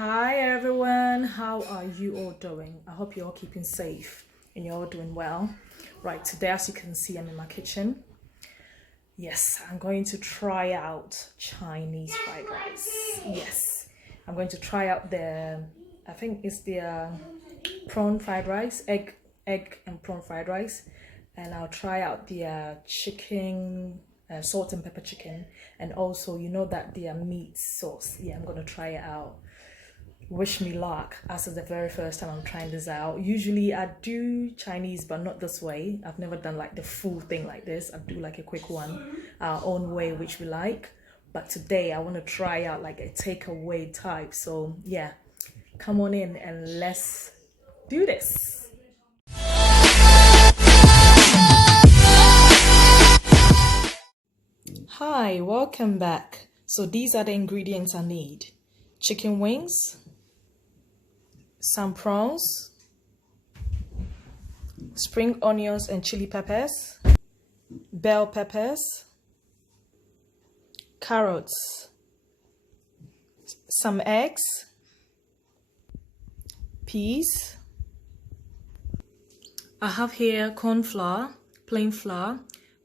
Hi everyone, how are you all doing? I hope you're all keeping safe and you're all doing well. Right, today as you can see, I'm in my kitchen. Yes, I'm going to try out Chinese fried rice. Yes, I'm going to try out I think it's the prawn fried rice, egg and prawn fried rice. And I'll try out the chicken, salt and pepper chicken. And also, you know that the meat sauce. Yeah, I'm going to try it out. Wish me luck, as it's the very first time I'm trying this out. Usually I do Chinese, but not this way. I've never done like the full thing like this. I do like a quick one, our own way, which we like. But today I want to try out like a takeaway type. So yeah, come on in and let's do this. Hi, welcome back. So these are the ingredients I need: chicken wings, some prawns, spring onions and chili peppers, bell peppers, carrots, some eggs, peas. I have here corn flour, plain flour,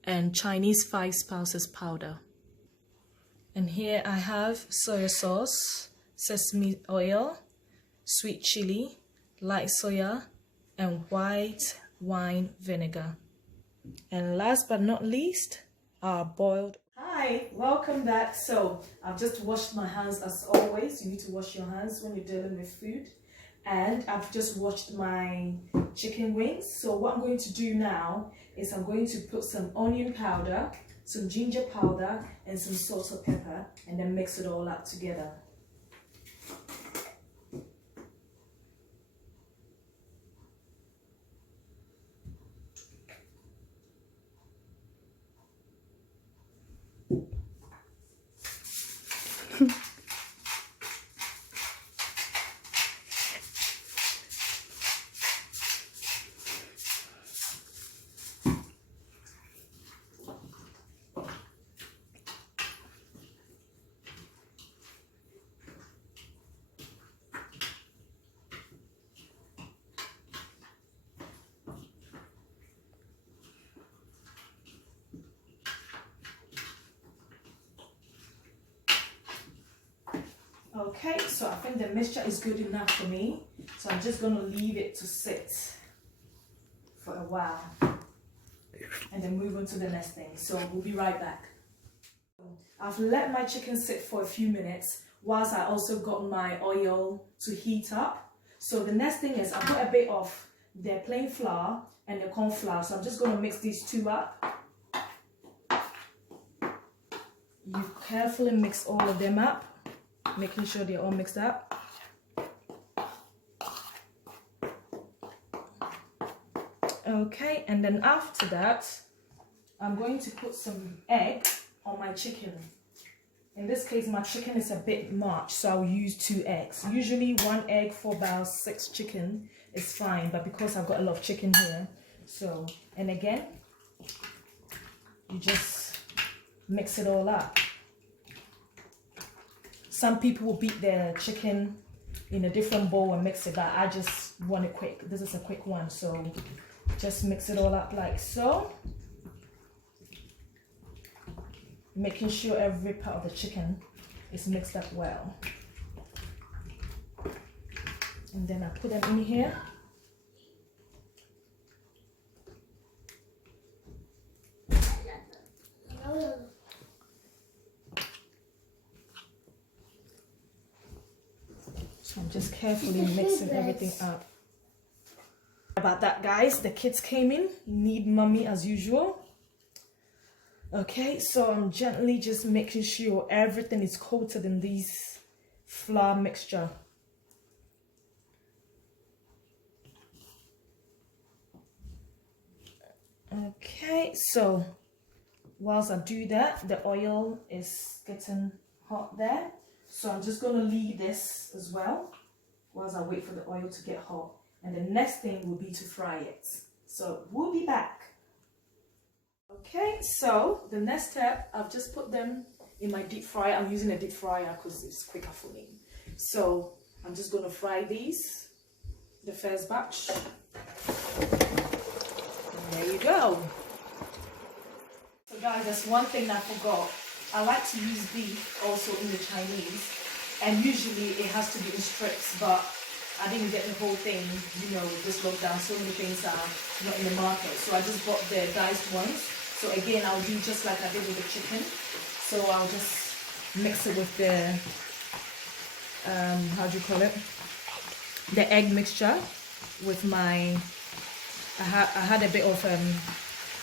and Chinese 5 spices powder. And here I have soy sauce, sesame oil, sweet chili, light soya, and white wine vinegar. And last but not least, our boiled. Hi, welcome back. So I've just washed my hands as always. You need to wash your hands when you're dealing with food. And I've just washed my chicken wings. So what I'm going to do now is I'm going to put some onion powder, some ginger powder, and some salt or pepper, and then mix it all up together. Okay, so I think the mixture is good enough for me. So I'm just going to leave it to sit for a while and then move on to the next thing. So we'll be right back. I've let my chicken sit for a few minutes whilst I also got my oil to heat up. So the next thing is I put a bit of the plain flour and the corn flour. So I'm just going to mix these two up. You carefully mix all of them up, making sure they're all mixed up. Okay, and then after that, I'm going to put some egg on my chicken. In this case, my chicken is a bit much, so I'll use 2 eggs. Usually 1 egg for about 6 chicken is fine, but because I've got a lot of chicken here, so, and again, you just mix it all up. Some people will beat their chicken in a different bowl and mix it, but I just want it quick. This is a quick one, so just mix it all up like so. Making sure every part of the chicken is mixed up well. And then I put them in here. So I'm just carefully mixing everything up. About that, guys, the kids came in, need mommy as usual. Okay, so I'm gently just making sure everything is coated in this flour mixture. Okay, so whilst I do that, the oil is getting hot there. So I'm just going to leave this as well whilst I wait for the oil to get hot. And the next thing will be to fry it. So we'll be back. Okay, so the next step, I've just put them in my deep fryer. I'm using a deep fryer because it's quicker for me. So I'm I'm just going to fry these, the first batch. And there you go. So guys, there's one thing I forgot. I like to use beef also in the Chinese, and usually it has to be in strips, but I didn't get the whole thing, you know, this lockdown. So many things are not in the market, so I just bought the diced ones. So again, I'll do just like I did with the chicken. So I'll just mix it with the how do you call it, the egg mixture with my I had a bit of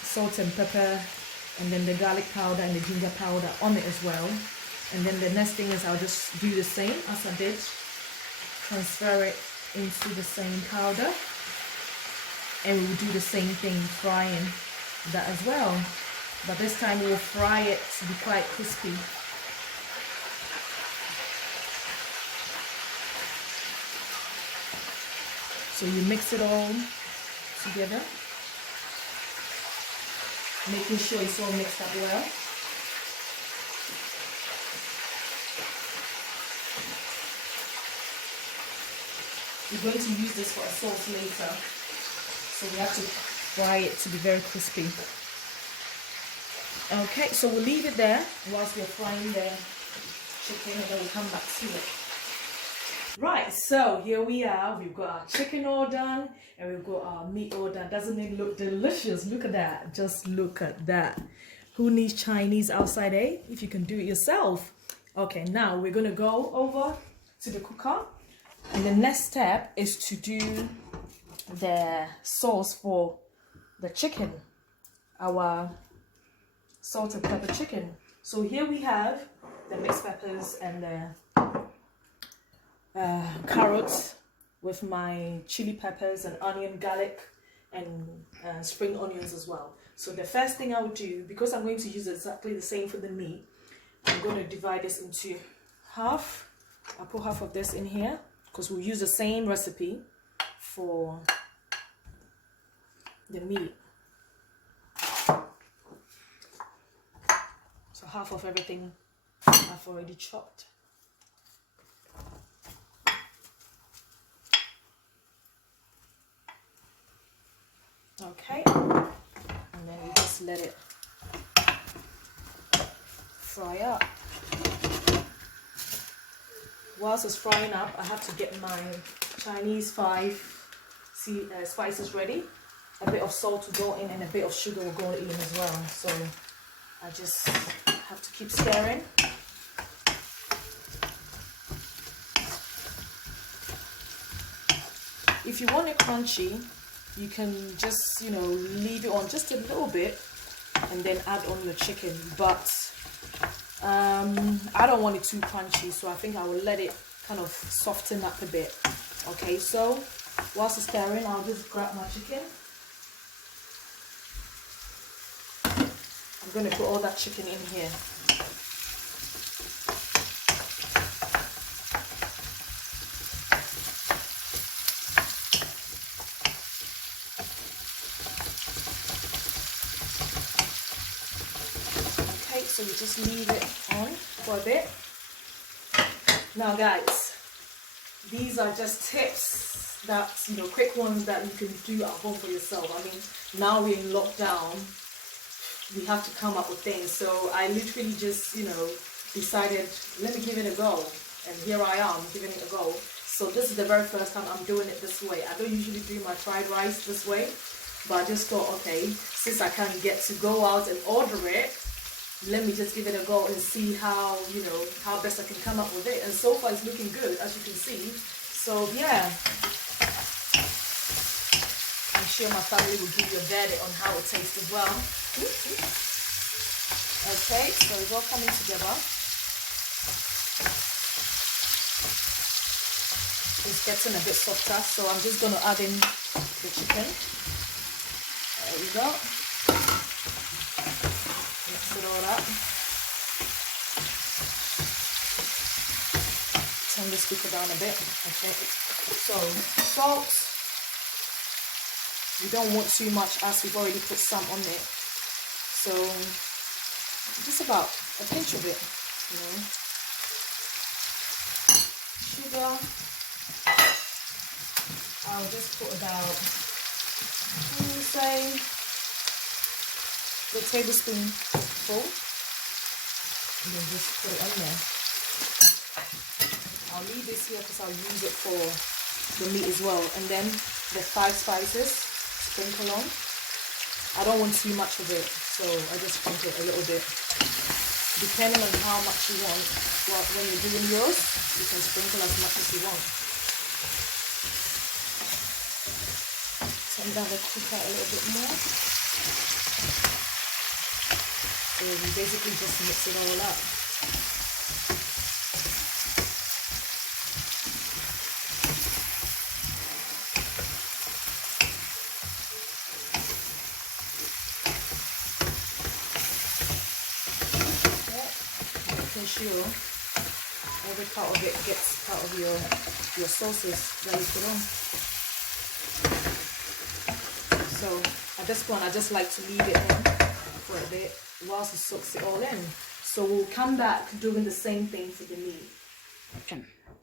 salt and pepper, and then the garlic powder and the ginger powder on it as well. And then the next thing is I'll just do the same as I did, transfer it into the same powder, and we'll do the same thing, frying that as well. But this time we'll fry it to be quite crispy. So you mix it all together, making sure it's all mixed up well. We're going to use this for a sauce later, so we have to fry it to be very crispy. Okay, so we'll leave it there whilst we're frying the chicken, and then we'll come back to it. Right, so here we are. We've got our chicken all done, and we've got our meat all done. Doesn't it look delicious? Look at that. Just look at that. Who needs Chinese outside, eh? If you can do it yourself. Okay, now we're going to go over to the cooker. And the next step is to do the sauce for the chicken. Our salt and pepper chicken. So here we have the mixed peppers and the carrots with my chili peppers and onion, garlic, and spring onions as well. So the first thing I would do, because I'm going to use exactly the same for the meat, I'm going to divide this into half. I'll put half of this in here because we'll use the same recipe for the meat. So half of everything I've already chopped. Okay, and then we just let it fry up. Whilst it's frying up, I have to get my Chinese 5 spices ready. A bit of salt will go in and a bit of sugar will go in as well. So I just have to keep stirring. If you want it crunchy, you can just, you know, leave it on just a little bit and then add on your chicken. But I don't want it too crunchy, so I think I will let it kind of soften up a bit. Okay, so whilst it's stirring, I'll just grab my chicken. I'm going to put all that chicken in here. So we just leave it on for a bit. Now guys, these are just tips that, you know, quick ones that you can do at home for yourself. I mean, now we're in lockdown, we have to come up with things. So I literally just, you know, decided, let me give it a go. And here I am giving it a go. So this is the very first time I'm doing it this way. I don't usually do my fried rice this way, but I just thought, okay, since I can't get to go out and order it, let me just give it a go and see how, you know, how best I can come up with it. And so far it's looking good, as you can see. So yeah, I'm sure my family will give you a verdict on how it tastes as well. Okay, so it's all coming together. It's getting a bit softer, so I'm just going to add in the chicken. There we go. Mix it all up. Turn the speaker down a bit. Okay. So salt. We don't want too much as we've already put some on it. So just about a pinch of it, you know. Sugar. I'll just put about, say, the tablespoon full, and then just put it on there. I'll leave this here because I'll use it for the meat as well. And then the 5 spices, sprinkle on. I don't want too much of it, so I just sprinkle it a little bit. Depending on how much you want, when you're doing yours, you can sprinkle as much as you want. Turn down the cooker a little bit more. So we basically just mix it all up. Sure every part of it gets part of your sauces that you put on. So at this point I just like to leave it in for a bit whilst it soaks it all in. So we'll come back doing the same thing for the meat.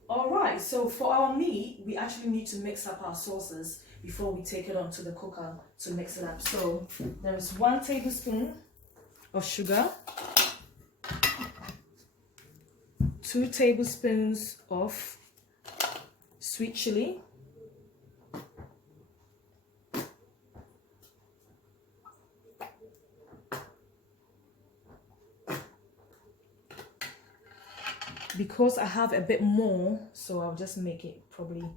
Alright, so for our meat we actually need to mix up our sauces before we take it onto the cooker to mix it up. So there is 1 tablespoon of sugar, 2 tablespoons of sweet chili, because I have a bit more, so I'll just make it probably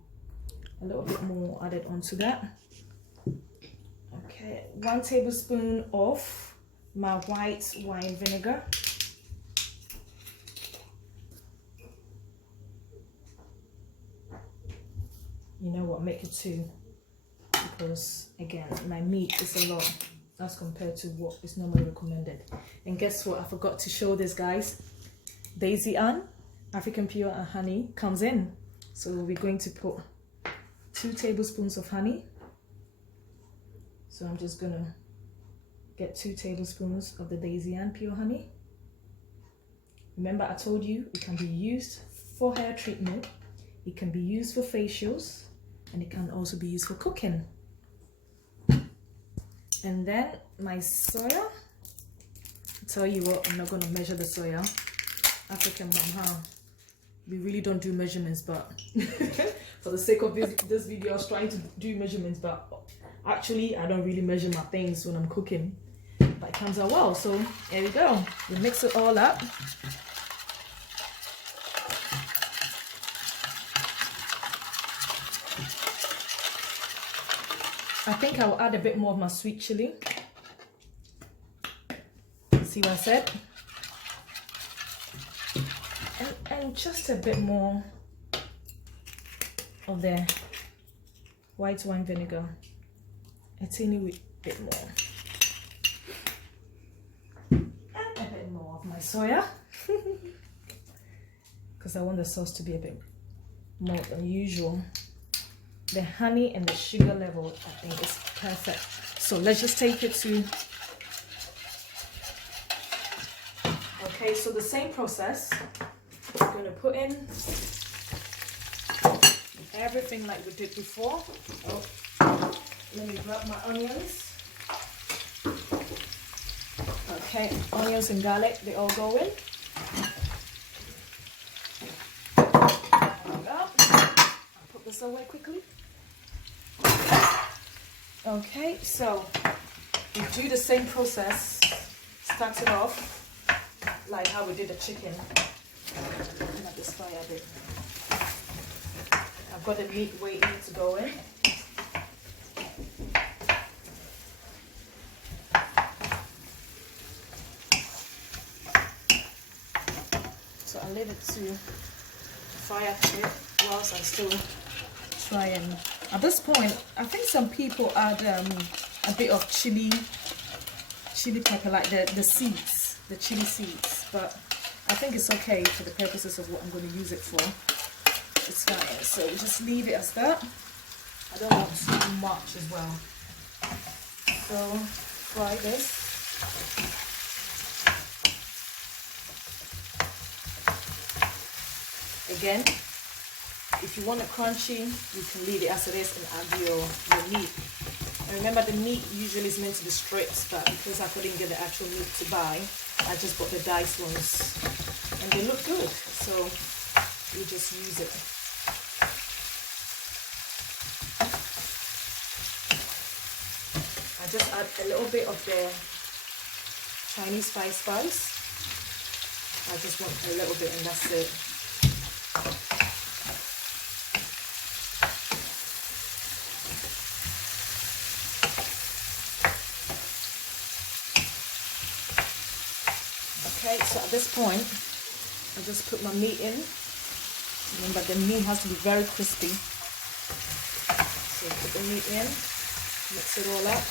a little bit more added onto that. Okay, 1 tablespoon of my white wine vinegar. You know what, make it 2, because again my meat is a lot as compared to what is normally recommended. And guess what, I forgot to show this, guys. Daisy Ann, African pure and honey comes in. So we're going to put 2 tablespoons of honey. So I'm just gonna get 2 tablespoons of the Daisy Ann pure honey. Remember I told you it can be used for hair treatment, it can be used for facials, and it can also be used for cooking. And then my soya. I'll tell you what, I'm not going to measure the soya. African mom, huh? We really don't do measurements, but for the sake of this video I was trying to do measurements, but actually I don't really measure my things when I'm cooking, but it comes out well. So here we go, we mix it all up. I think I'll add a bit more of my sweet chili. See what I said? And just a bit more of the white wine vinegar. A teeny bit more. And a bit more of my soya. Because I want the sauce to be a bit more than usual. The honey and the sugar level, I think, is perfect. So let's just take it to... Okay, so the same process. We're going to put in everything like we did before. Oh, let me grab my onions. Okay, onions and garlic, they all go in. There we go. I'll put this away quickly. Okay, so we do the same process. Start it off like how we did the chicken. Let this fire a bit. I've got the meat waiting to go in. So I leave it to fire a bit whilst I still try and... At this point, I think some people add a bit of chili pepper, like the seeds, the chili seeds, but I think it's okay for the purposes of what I'm going to use it for. It's fine, so we just leave it as that. I don't want too much as well. So fry this. Again, If you want it crunchy, you can leave it as it is and add your meat. And remember, the meat usually is meant to be strips, but because I couldn't get the actual meat to buy, I just bought the diced ones, and they look good, so you just use it. I just add a little bit of the Chinese spice. I just want a little bit, and that's it. Okay, so at this point, I just put my meat in. Remember, the meat has to be very crispy. So put the meat in, mix it all up.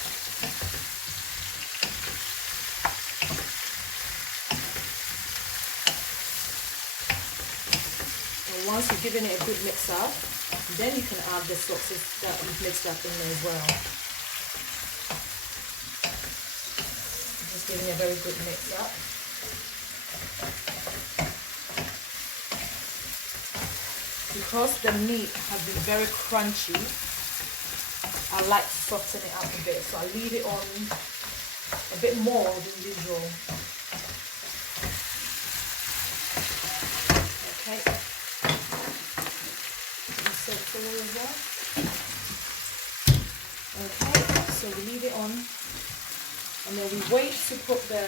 And once you've given it a good mix up, then you can add the sauces that you've mixed up in there as well. Just giving it a very good mix up. Because the meat has been very crunchy, I like to soften it up a bit, so I leave it on a bit more than usual. Okay, as well. Okay, so we leave it on, and then we wait to put the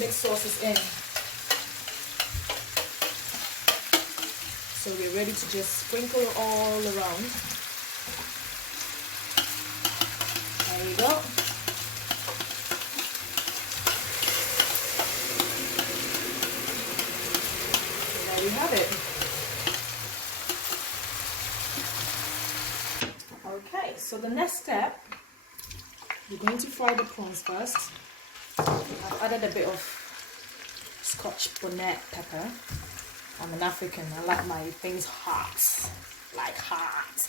mixed sauces in. So we're ready to just sprinkle it all around. There you go. So there you have it. Okay, so the next step, we're going to fry the prawns first. I've added a bit of Scotch bonnet pepper. I'm an African, I like my things hot, like hot.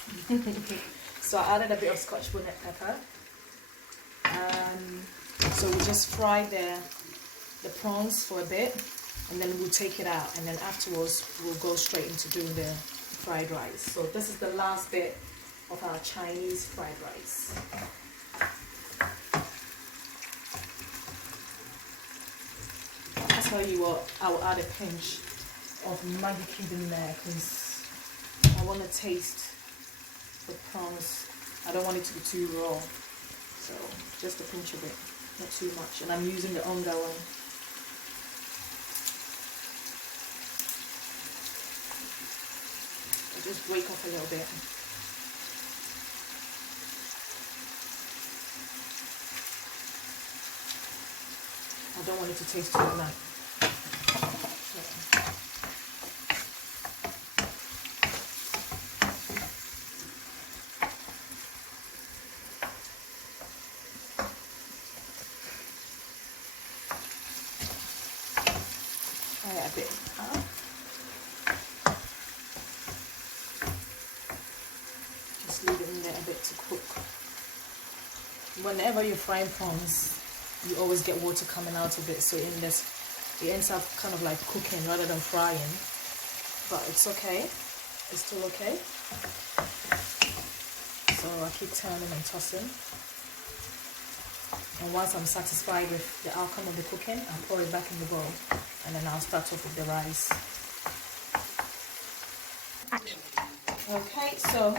So I added a bit of Scotch bonnet pepper. So we just fry the prawns for a bit, and then we'll take it out, and then afterwards we'll go straight into doing the fried rice. So this is the last bit of our Chinese fried rice. I'll tell you what, I will add a pinch of Maggi cube in there because I want to taste the prawns. I don't want it to be too raw, so just a pinch of it, not too much. And I'm using the onga one. I just break off a little bit. I don't want it to taste too bland. A bit, just leave it in there a bit to cook. Whenever you're frying prawns, you always get water coming out of it, so in this it ends up kind of like cooking rather than frying, but it's okay, it's still okay. So I keep turning and tossing, and once I'm satisfied with the outcome of the cooking, I'll pour it back in the bowl, and then I'll start off with the rice. Okay, so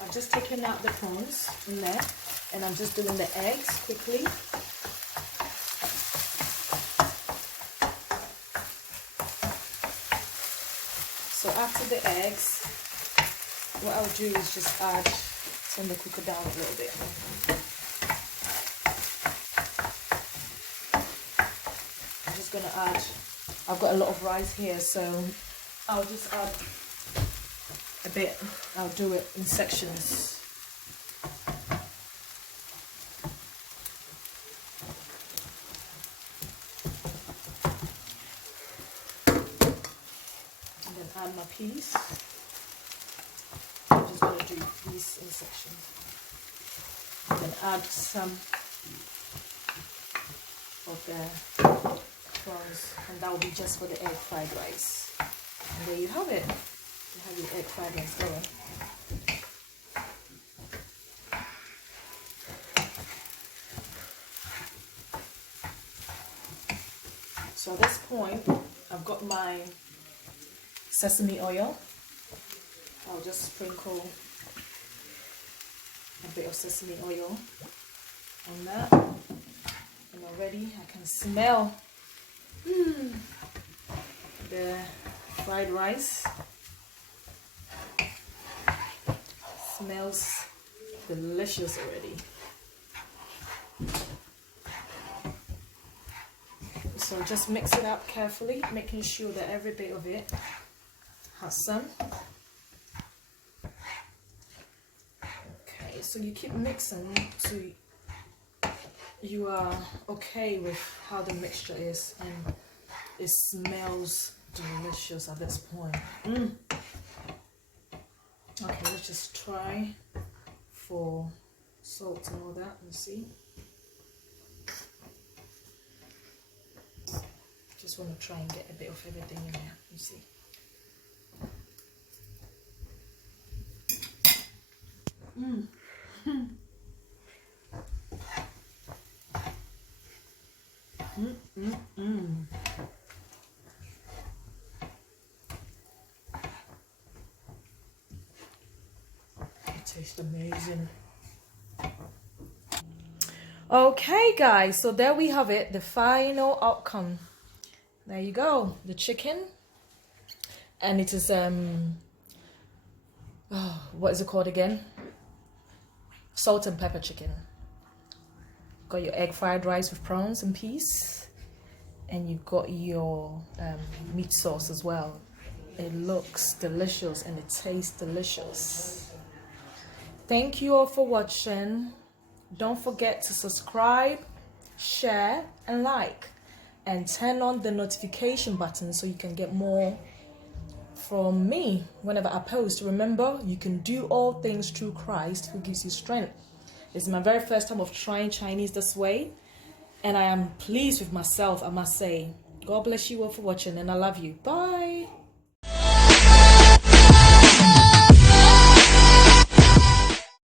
I've just taken out the prawns in there, and I'm just doing the eggs quickly. So after the eggs, what I'll do is just turn the cooker down a little bit. I'm just gonna add, I've got a lot of rice here, so I'll just add a bit. I'll do it in sections. And then add my peas. I'm just going to do these in sections. And then add some of the prawns, and that will be just for the egg fried rice. And there you have it. have your egg fried rice going. So at this point, I've got my sesame oil. I'll just sprinkle a bit of sesame oil on that. And already I can smell the fried rice. Smells delicious already. So just mix it up carefully, making sure that every bit of it has some. Okay, so you keep mixing so you are okay with how the mixture is, and it smells delicious at this point. Okay, let's just try for salt and all that and see. Just want to try and get a bit of everything in there, you see. It tastes amazing. Okay guys, so there we have it, the final outcome. There you go, the chicken. And it is what is it called again? Salt and pepper chicken. Got your egg fried rice with prawns and peas, and you've got your meat sauce as well. It looks delicious and it tastes delicious. Thank you all for watching. Don't forget to subscribe, share and like, and turn on the notification button so you can get more from me whenever I post. Remember, you can do all things through Christ who gives you strength. This is my very first time of trying Chinese this way, and I am pleased with myself, I must say. God bless you all for watching, and I love you. Bye.